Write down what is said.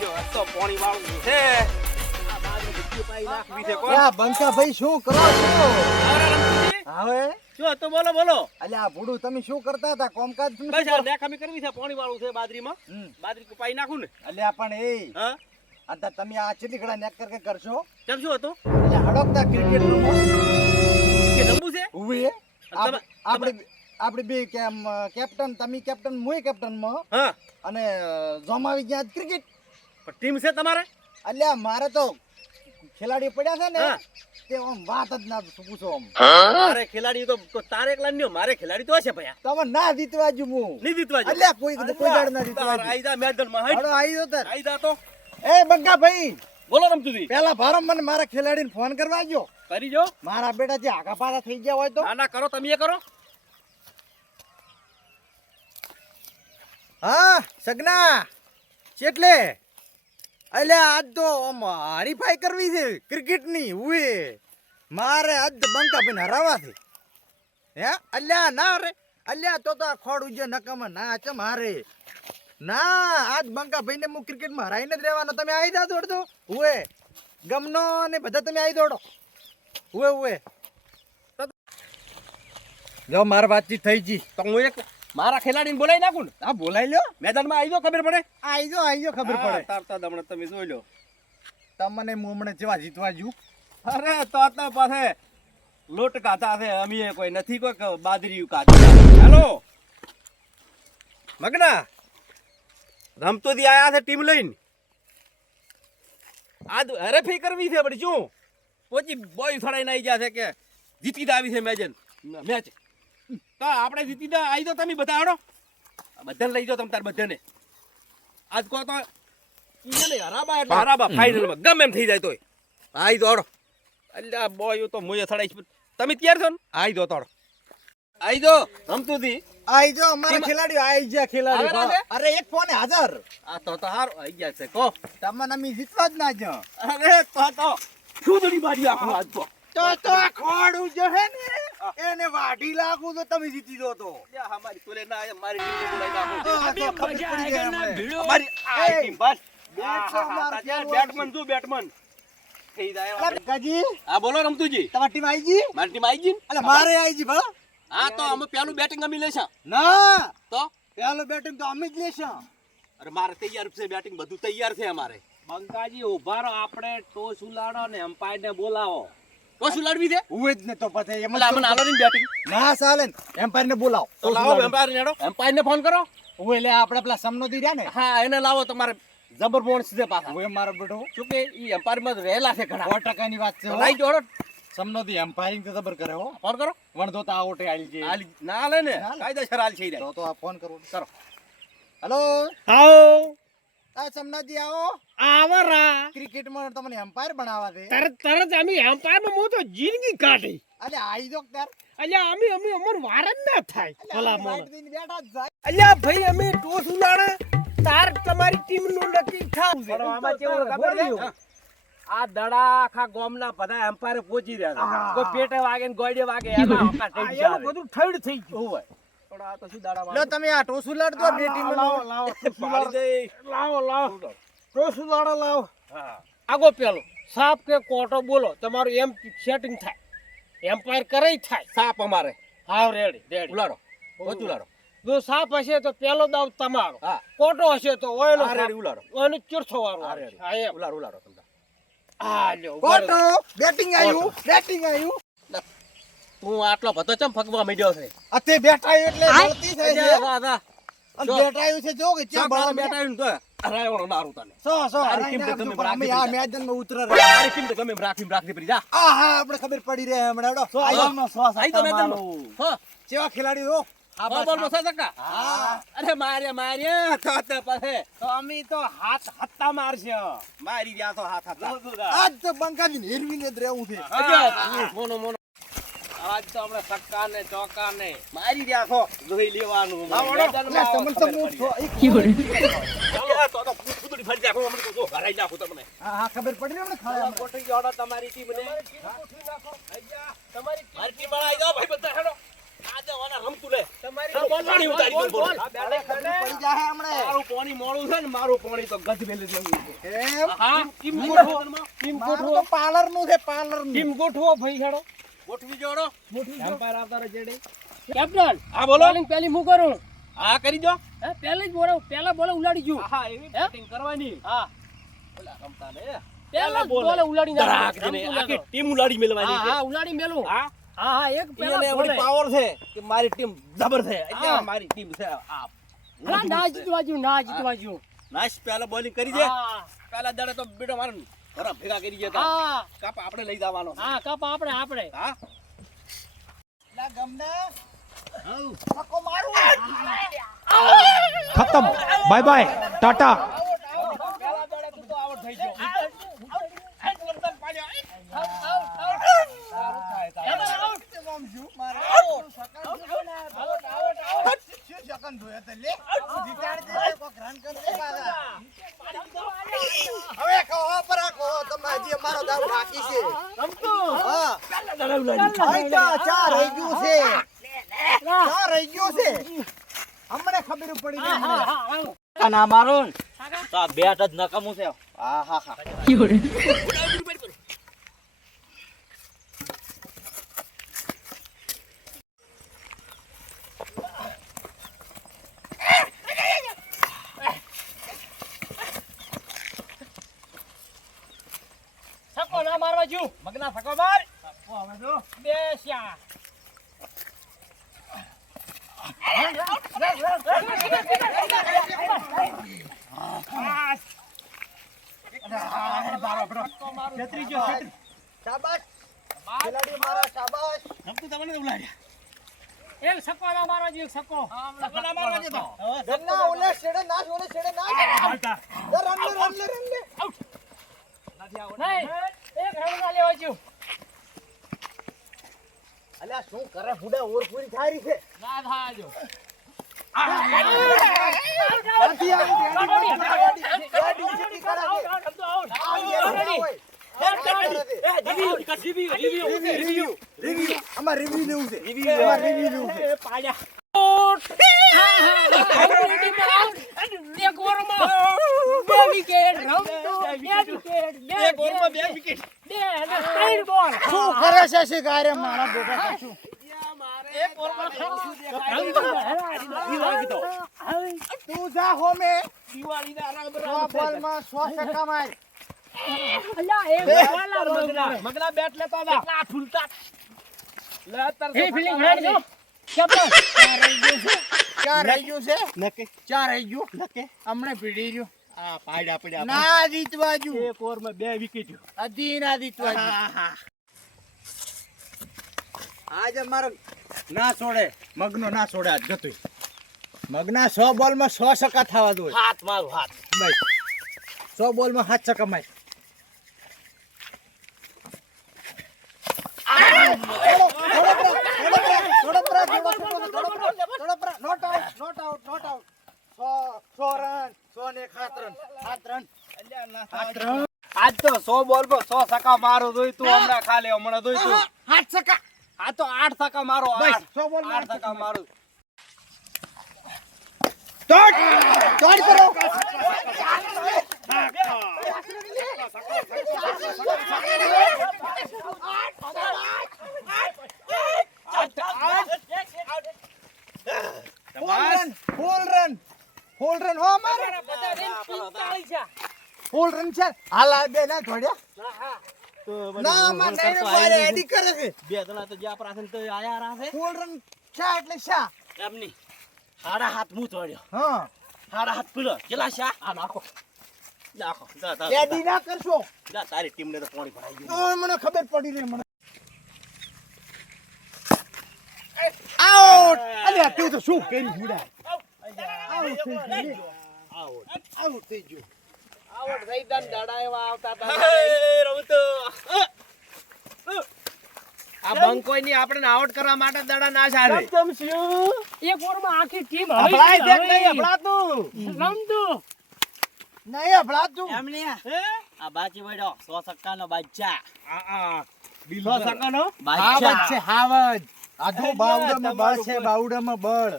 જો આ તો પાણી વાળું છે આ બાજુ ભૂકી પાઈ નાખવી છે કોણ આ બંકા ભાઈ શું કરો છો? અરે રમતુજી હવે શું તો બોલો અલ્યા ભૂડું તમે શું કરતા હતા? કોમકાજ તમે બસ શું આ નેકામી કરવી છે પાણી વાળું છે બાજરીમાં હમ. બાજરી પાઈ નાખું ને અલ્યા પણ એ હા આ તમે આ ચેટલી ઘડા નેક કરકે કરશો? કેમ શું હતું એટલે હડકતા ક્રિકેટ રમો કે રમવું છે ઉવે તમે- આપણે બે કેપ્ટન તમે કેપ્ટન મુય કેપ્ટન માં હા અને જોમાવી ગયા ક્રિકેટ. પણ ટીમ છે તમારે અલ્યા મારે તો ખેલાડી પડ્યા છે ને હા. તે આમ વાત જ ના પૂછો આમ. મારે ખેલાડી તો તારે એકલા નહીં મારે ખેલાડી તો હશે ભયા તમે ના જીતવા જ હું નહીં જીતવા જો અલ્યા કોઈ દાડ ના જીતવા આઈ જા મેદાનમાં હડો આવી જો તાર. આઈ જા તો એ બંકા ભાઈ બોલો રમતુજી પેલા ભારો મને મારા ખેલાડીને ફોન કરવા જો. કરી જો મારા બેટા જે આગા પાછા થઈ ગયા હોય તો ના ના કરો તમે એ કરો હા સગના ચેટલે અલ્યા આજ તો આમ હરીફાઈ કરવી છે ક્રિકેટની ઉએ મારે આજ તો બંકા ભાઈને હરાવા છે હે અલ્યા ના રે અલ્યા તો આ ખોડ ઉજે નકામાં ના છે મારે ના આજ બંકા ભાઈને હું ક્રિકેટમાં હરાઈને જ રહેવાનો. તમે આવી જા દોડતો ઉએ ગમનો ને બધા તમે આવી દોડો ઉએ જો મારી વાતચીત થઈ ગઈ. તો હું એક મારા ખેલાડીને બોલાવી નાખું ને હા બોલાઈ લ્યો મેદાનમાં આવી જો ખબર પડે આઈ જો ખબર પડે. તારતા દમણે તમે જોઈ લો તમને મુમણે જેવા જીતવા જુ અરે તો પાસે લોટ કાતા છે અમે કોઈ નથી કોઈ બાજરી કાઢી હેલો મગના રમતોથી આયા છે ટીમ લઈને આજ હરેફી કરવી છે બડી શું પછી બોય થડાઈને આવી ગયા છે કે જીતી આવી છે મેચ તો આપણે જીતી આવી દો તમે બધા આડો બધાને લઈ જાઓ તમે તાર બધાને આજ કહો તો ઈને હરાબા એટલે હરાબા ફાઇનલમાં ગમે એમ થઈ જાય તોય આવી દો આડો અલ્યા બોય તો મુએ થડાઈ તમે તૈયાર છો ને આવી દો તોડો આવી દો રમતુથી આઈ જો અમારા ખેલાડીઓ આઈ ગયા ખેલાડીઓ. આવેલા છે? અરે એક ફોને હાજર. આ તો હારું આવી ગયા છે કહો તમને અમે જીતવા જ ના જ. અરે તો ખુદડી બાજી આખું આજ તો ખોડું જે હે ને એને વાઢી લાગુ તો તમે જીતી દો તો. અમારી તોલે ના આયા, મારી ટીમને બોલાવી નાખો ખબર પડી ગઈ અમને. અમારી આ ટીમ બસ બેટ છે અમારું પેલું. બેટમેન જો બેટમેન થઈ જાય અલા કાજી હા બોલો રમતુજી તમારી ટીમ આઈ ગઈ? મારી ટીમ આવી ગઈ ને? અલા મારે આઈ ગઈ ભલા. હા તો અમે પેલું બેટિંગ અમે લેશા ના તો પેલું બેટિંગ તો અમે જ લેશું. અરે મારે તૈયાર છે બેટિંગ બધું તૈયાર છે અમારે બંકાજી ઉભારો આપણે ટોસ ઉલાડો ને એમ્પાયર ને બોલાવો તો શું લડવી દે ઉવે જ ને તો પછી એમ જ એટલે અમને હાલો ની બેટિંગ ના ચાલે ને એમ્પાયર ને બોલાવો. તો લાવો એમ્પાયર ને હેડો એમ્પાયર ને ફોન કરો ઉવે લે આપણે પેલા સમનોદી રહ્યા ને હા એને લાવો તમારે જબર બોન્સ છે પાછા ઉવે મારો બેટો શું કે ઈ એમ્પાયર માં રહેલા છે ઘણા 100% ની વાત છે હો. લઈ જોડો સમનોદી એમ્પાયરિંગ તો જબર કરે હો. ફોન કરો વણધો તો આવટે આલી છે. હાલ ના લે ને ના લે. કાયદેસર હાલ છે તો આ ફોન કરો. કરો હેલો આવો આ સમનાજી આવો. આવરા ક્રિકેટ માં તમને એમ્પાયર બનાવવા દે. તરત અમે એમ્પાયર માં હું તો જિંદગી કાઢી અલે આઈ જો તાર. અલ્યા અમે અમાર વાર જ ના થાય ભલા મોણ લાઈટ દઈને બેઠા જ જાય. અલ્યા ભાઈ અમે ટોસ ઉલાડા તાર તમારી ટીમ નું નક્કી થાવ છે પણ આમાં કેવું ખબર છે? આ દડા આખા ગામના બધા એમ્પાયર પહોંચી રહ્યા છે કોઈ પેટે વાગે ને ગોળે વાગે એના હકા થઈ આ એનું બધું થર્ડ થઈ ગયું હોય પણ આ તો શું દાડા લો તમે આ ટોસ ઉલાડ દો બે ટીમ પાડી દે લાવો ટોસ ઉલાડા લાવો હા આગો પેલો સાપ કે કોટો બોલો તમારું એમ સેટિંગ થાય એમ્પાયર કરે થાય સાપ અમારે હાવ રેડી ઉલાડો ઓછું ઉલાડો જો સાપ હશે તો પેલો દાવ તમારો હા કોટો હશે તો ઓયલો આ રેડી ઉલાડો ઓયનો ચીરથો વાળો આ આવે. રેડી હા એમ ઉલાડો ઉલાડો તમને આ લ્યો કોટો બેટિંગ આવ્યું. તું આટલો બધો ચમ ફગવા માંડ્યો છે અતે બેઠા એટલે ગળતી થઈ છે. વાહ વાહ અને બેઠા આવ્યું છે જો કે ચા બાળા બેટા આવીને તો હરાયવાનો નારું તને સો તારી હરાઈને કિંમત આપજો, ગમે પણ અમે રાખી આ દીધા. મેદાનમાં ઉતરે તારી કિંમત ગમે એમ રાખી પડી જા આ હા આપણે ખબર પડી રહે હમણાં હેડો. આયામનો શ્વાસ આઈ તો હતા મેદાનમાં મારો. હા કેવા ખેલાડી હો. હા બોલ બોલ સકા હા અરે માર્યા તો પછી તો અમે તો હાથ હત્તા મારશે મારી ગયા તો હાથ હતા આજ તો બંકાજી હેરવીને જ રહેવું છે. મોનો મોનો આજ તો આપણે સક્કા ને ચોકા ને મારી ગયા છો જોઈ લેવાનું એટલે તમને તો હું તો ફૂદડી ફરી જાય હું અમને તો હરાઈ નાખું તમને હા હા ખબર પડી ને ખાવા ગોઠવી જોડો તમારી ટીમ ને તમારી મારી ટીમ વાળા આવી જાઓ ભાઈ બધા હેડો આ જાઓ ઓના રમતું લે તમારી બોલ પાણી ઉતારી દઉં, બોલ. બોલ. અરે ખબર પડી જાહે હમણાં. મારું પાણી મોડું છે ને મારું પાણી તો ગજ વેલે જ નહીં. એમ? હા ટીમ ગોઠવો. ટીમ મારું ગોઠવો તો પાર્લરનું છે, પાર્લરનું. ટીમ ગોઠવો ભાઈ હેડો ગોઠવી જોડો. એમ્પાયર આવતા રહે જેડે કેપ્ટન હા બોલો. બોલિંગ પહેલી હું કરું હા કરી દો. હે પહેલી જ બોલે પહેલા બોલે ઉલાડી ગયું હા એવી બેટિંગ કરવાની. હા ઓલા રમતા ને પહેલા જ બોલે ઉલાડી ધડાક નાખ્યું. દઈને રમતું આખી લાગો. ટીમ ઉલાડી મેલવાની હા છે. હા ઉલાડી મેલું હા હા હા એક એને પહેલા એવડી બોલે પાવર છે કે મારી ટીમ જબર છે એટલે હા. મારી ટીમ છે આ ના ના જીતવા જ્યું, ના જીતવા જ્યું. નાશ પેલા બોલિંગ કરી દે. હા પેલા દાડે તો બેટો મારે ઘરા ભેગા કરી ગયા હતા. હા કાપ આપણે લઈ જવાનો છે. હા કપ આપણે હા લા ગમના. ખતમ બાય બાય ટાટા પહેલા દોડે તું તો આઉટ થઈ ગયો શું સેકન્ડ જોયા તા લે? જીતાડી દે, કોક રન કરી દે પાછા. હવે કહો પરા કહો, તમે હજી અમારો દાવ બાકી છે. હા. અહીં તો ચા રહી ગયું છે. ચા રહી ગયું છે. હમણાં ખબર પડી ગઈ મને. ના મારું તો આ બેટ જ નકામું છે. હા હા હા. સકો ના મારવા જ્યું. મગના સકો માર બેસ્યા શાબાશ. ખેલાડી મારા શાબાશ. રમતું તમને તો ઉલાડ્યા. એક સકો ના મારવા જ્યું, સકો સકો ના મારવા દે તો. ગન્ના ઓલે છેડે નાચ, ઓલે છેડે નાચ. રન લે, રન લે, રન લે. નહીં એક રન ના લેવા જ્યું. અલ્યા શું કરે ફૂડા ઓર પૂરી થાય રહી છે. ના થાજો નથી આવી રેડી કરે છે. રિવ્યુ આમાં રિવ્યુ લેવું છે. આમાં રિવ્યુ લેવું છે. એક ઓવરમાં બે વિકેટ રમતો એક ઓવરમાં બે વિકેટ બે અને ત્રણ બોલ શું કરે છે શિકારે મારા બેટા કશું. એક ઓવરમાં તું જા હોમે દિવાળીના રામ 100 બોલમાં 100 માર. અલ્યા એક બોલ મગના બેટ લેતા હતા. કેટલા ફૂલતા લે અત્યારે એ ફિલિંગ રેડી છો કેપ્ટન ક્યાં રહી ગયું છે? નકે ક્યાં રહી ગયું? નકે હમણે પીડી રહ્યું. આ પાડ્યા પડ્યા. ના જીતવા જુ. એક ઓવરમાં બે વિકેટ. અધી ના જીતવા જુ. આજે મારો ના છોડે, મગનો ના છોડે આજ ગતું. મગના 100 બોલમાં 100 છક્કા થવા દો. હાથ મારું હાથ. બસ 100 બોલમાં 7 છક્કા માર. આજ તો 100 બોલમાં 100 છક્કા મારો જોઈ તું હમણાં ખાલી હમણાં જોઈ તું. 8 છક્કા. આ તો 8 છક્કા મારો. બસ 8 100 બોલમાં 8 છક્કા મારો. દોડ કરો. ફૂલ રન હો મારે. ફૂલ રન છે. હાલ આ બે ના થોડ્યા. ના માં નહીં મારે એડી કરે છે. બે જણા તો જ્યાં પ્રાસન તો આયા રાસે ફૂલ રન શા એટલે શા. એમની હાડા હાથ મું તોડ્યો. હા હાડા હાથ પીલો કેટલા શા આ નાખો નાખો જા એડી ના કરશો જા તારી ટીમને તો પાણી ભરાઈ ગયું. તો મને ખબર પડી રહી મને. આઉટ. અલ્યા તું તો શું કરી હુડા. આઉટ થઈ ગયું. આઉટ થઈ ગયું. આવડ થઈ દન દાડા એવા આવતા હતા રમતો આ બંકોઈ ની આપણે આઉટ કરવા માટે દડા ના ચાલે. એક ઓવરમાં આખી ટીમ હભળાય દેખ નહીં હભળાતું. રમતું નહીં અભળાતું. એમની આ બાજી વડો 100 છક્કાનો બાદશાહ. સો સકાનો હાવજ છે હાવજ. આધો બાવડામાં બળ છે, બાવડામાં બળ.